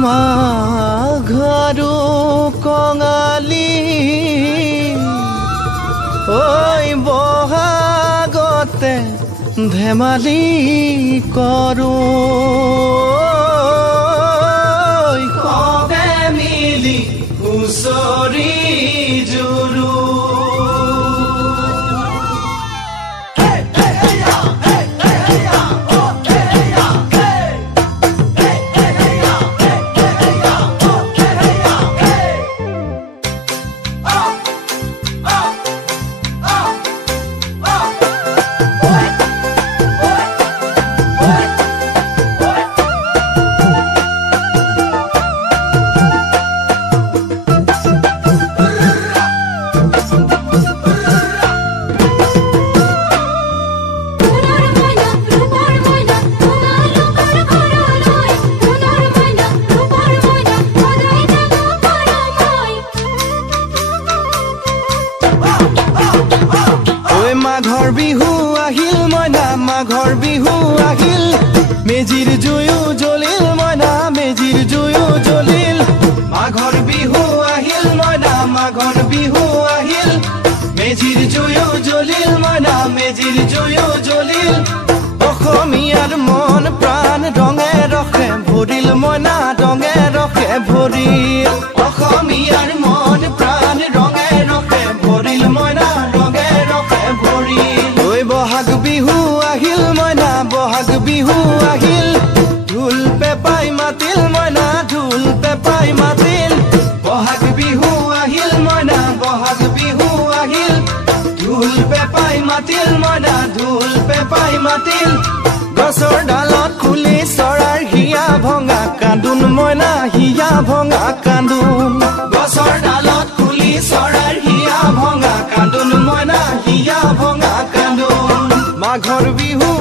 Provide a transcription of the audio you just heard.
মাঘৰো কঙালী ঐ বহাগতে ধেমালি কৰোঁ কবে মিলি হুঁচৰি জুৰু মাঘৰ বিহু আহিল মইনা মাঘৰ বিহু আহিল মেজিৰ জুয়ো জ্বলিল মইনা মেজিৰ জুয়ো জ্বলিল মাঘৰ বিহু আহিল মইনা মাঘৰ বিহু আহিল মেজিৰ জুয়ো জ্বলিল মইনা মেজিৰ জুয়ো জ্বলিল অসমীয়াৰ মন প্ৰাণ ৰঙে ৰখে ভৰিল মইনা ৰঙে ৰখে ভৰিল অসমীয়াৰ মন প্ৰাণ ৰঙে ৰখে ভৰিল মইনা ৰঙে ৰখে ভৰিল ঐ বহাগ বিহু আহিল মইনা বহাগ বিহু আহিল ঢোল পেপাই মাতিল মইনা ঢোল পেপাই মাতিল বহাগ বিহু আহিল মইনা বহাগ বিহু আহিল ঢোল পেপাই মাতিল মইনা ঢোল পেপাই মাতিল গছৰ ডালত খুলি চৰাৰ হিয়া ভঙা কান্দোন মইনা হিয়া ভঙা কান্দোন গছৰ ডালত খুলি চৰাৰ হিয়া ভঙা কান্দোন মইনা হিয়া ভঙা কান্দোন মাঘৰ বিহু